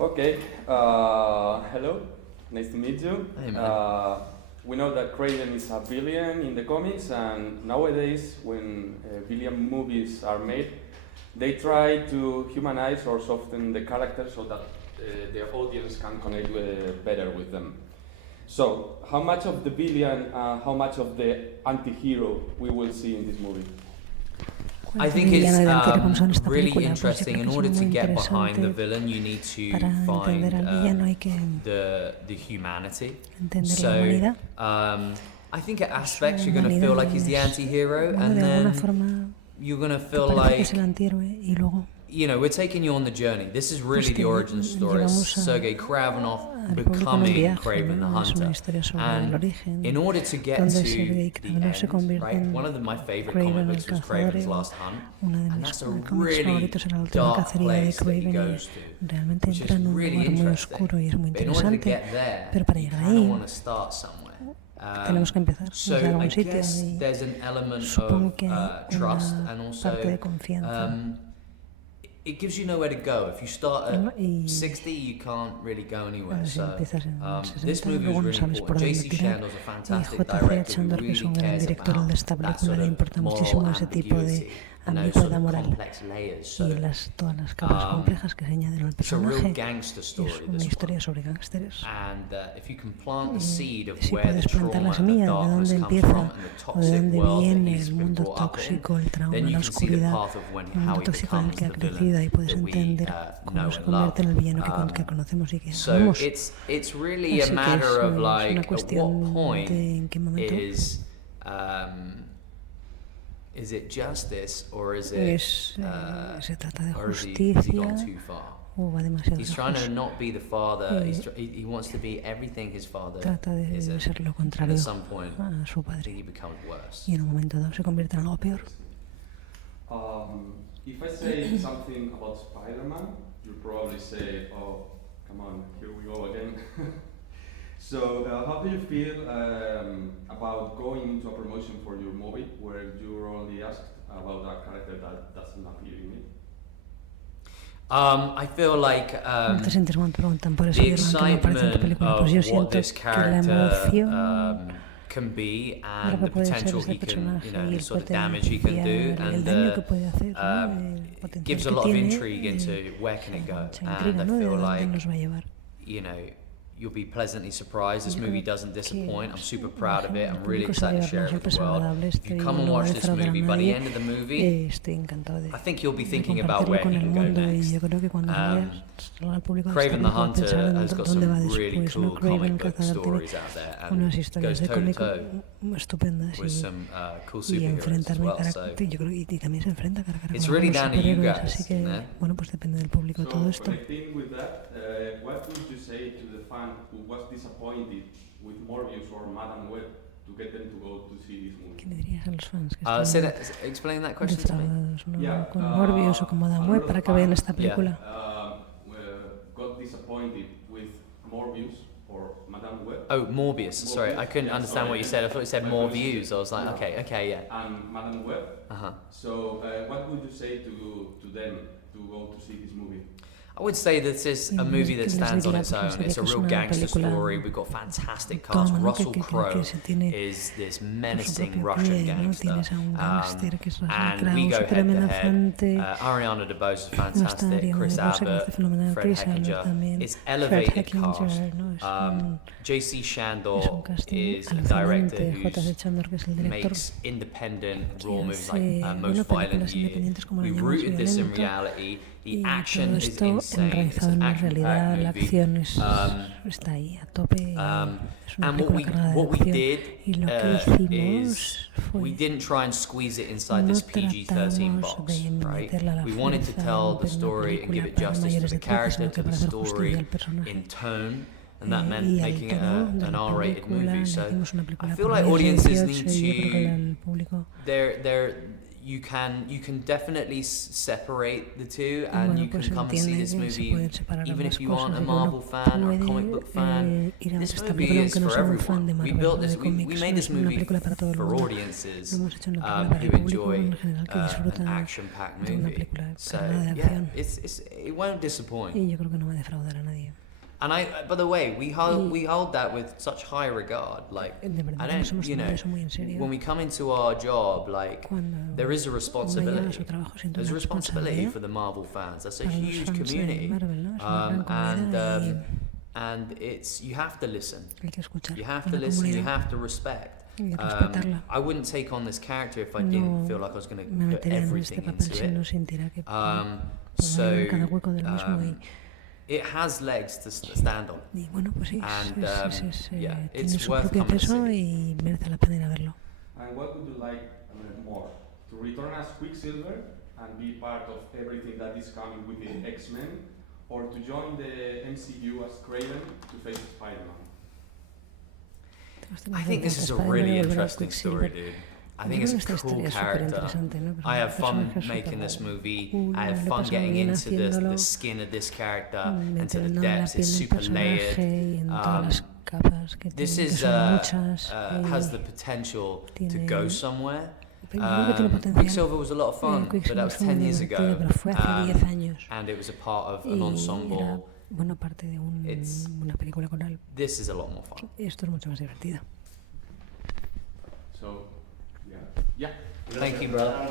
Okay, hello, nice to meet you. Hey, man. We know that Kraven is a villain in the comics, and nowadays, when villain movies are made, they try to humanize or soften the characters so that the audience can connect better with them. So, how much of the villain, how much of the anti-hero we will see in this movie? I think it's really interesting. In order to get behind the villain, you need to find the humanity. So I think at aspects you're going to feel like he's the anti-hero, and then you're going to feel like, you know, we're taking you on the journey. This is really the origin story. It's Sergei Kravinoff becoming Kraven the Hunter. And in order to get to the end, right, one of my favorite comic books was Kraven's Last Hunt. And that's a really dark place that he goes to, which is really interesting. But in order to get there, you kind of want to start somewhere. So I guess there's an element of trust, and also it gives you nowhere to go. If you start at 60, you can't really go anywhere. So this movie was really important. J.C. Chandor's a fantastic director who really cares about that sort of moral ambiguity and those sort of complex layers. So it's a real gangster story, this one. And if you can plant the seed of where the trauma and the darkness comes from and the toxic world that he's been brought up in, then you can see the path of how he becomes the villain that we know and love. So it's really a matter of like, at what point is it justice, or is it or is he gone too far? He's trying to not be the father. He wants to be everything his father isn't. And at some point, I think he becomes worse. If I say something about Spider-Man, you'll probably say, "Oh, come on, here we go again." So, how do you feel about going into a promotion for your movie where you're only asked about a character that doesn't appear in it? I feel like the excitement of what this character can be, and the potential he can, you know, the sort of damage he can do, and it gives a lot of intrigue into where can it go. And I feel like, you know, you'll be pleasantly surprised. This movie doesn't disappoint. I'm super proud of it. I'm really excited to share it with the world. If you come and watch this movie, by the end of the movie, I think you'll be thinking about where he can go next. Kraven the Hunter has got some really cool comic book stories out there, and goes toe to toe with some cool superheroes as well. So it's really down to you guys, isn't it? So connecting with that, what would you say to the fan who was disappointed with Morbius or Madame Web to get them to go to see this movie? Explain that question to me. Con Morbius o con Madame Web para que vean esta película. Got disappointed with Morbius or Madame Web. Oh, Morbius. Sorry, I couldn't understand what you said. I thought you said more views. I was like, okay, yeah. And Madame Web. So, what would you say to them to go to see this movie? I would say this is a movie that stands on its own. It's a real gangster story. We've got fantastic cast. Russell Crowe is this menacing Russian gangster. And we go head to head. Ariana DeBose is fantastic. Chris Abbott, Fred Hechinger. It's elevated cast. J.C. Chandor is a director who makes independent, raw movies like Most Violent Year. We rooted this in reality. The action is insane. It's an action-packed movie. And what we did is we didn't try and squeeze it inside this PG-13 box, right? We wanted to tell the story and give it justice to the character, to the story, in tone. And that meant making it an R-rated movie. So I feel like audiences need to... you can definitely separate the two, and you can come and see this movie even if you aren't a Marvel fan or a comic book fan. This movie is for everyone. We built this, we made this movie for audiences who enjoy an action-packed movie. So yeah, it won't disappoint. And by the way, we hold that with such high regard. Like, I don't, you know, when we come into our job, like, there is a responsibility. There's a responsibility for the Marvel fans. That's a huge community, and it's, you have to listen. You have to listen. You have to respect. I wouldn't take on this character if I didn't feel like I was going to put everything into it. It has legs to stand on. And yeah, it's worth coming to see. And what would you like more? To return as Quicksilver and be part of everything that is coming with the X-Men, or to join the MCU as Kraven to face Spider-Man? I think this is a really interesting story, dude. I think it's a cool character. I have fun making this movie. I have fun getting into the skin of this character, into the depths. It's super layered. This is has the potential to go somewhere. Quicksilver was a lot of fun, but that was 10 years ago, and it was a part of an ensemble. This is a lot more fun. So, yeah. Thank you, brother.